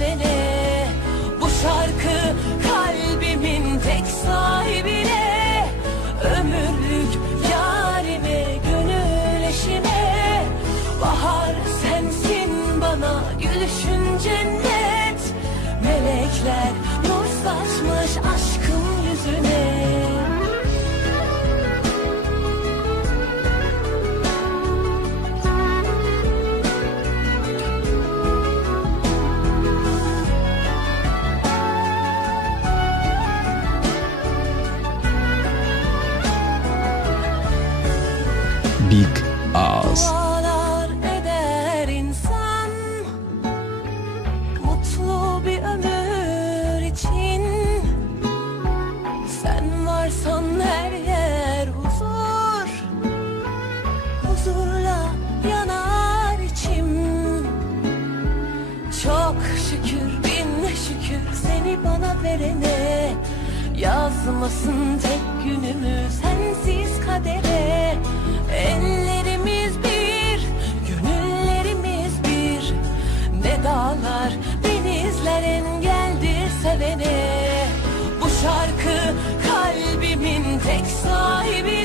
sevene Bu şarkı kalbimin tek sahibine Ömürlük yarime, gönül eşime. Bahar sensin bana gülüşün cennet Melekler nur saçmış aşkın Big bana verene. Yazmasın tek günümü sensiz kadere Ellerimiz bir, gönüllerimiz bir. Ne dağlar, denizler engeldir sevene. Bu şarkı kalbimin tek sahibi.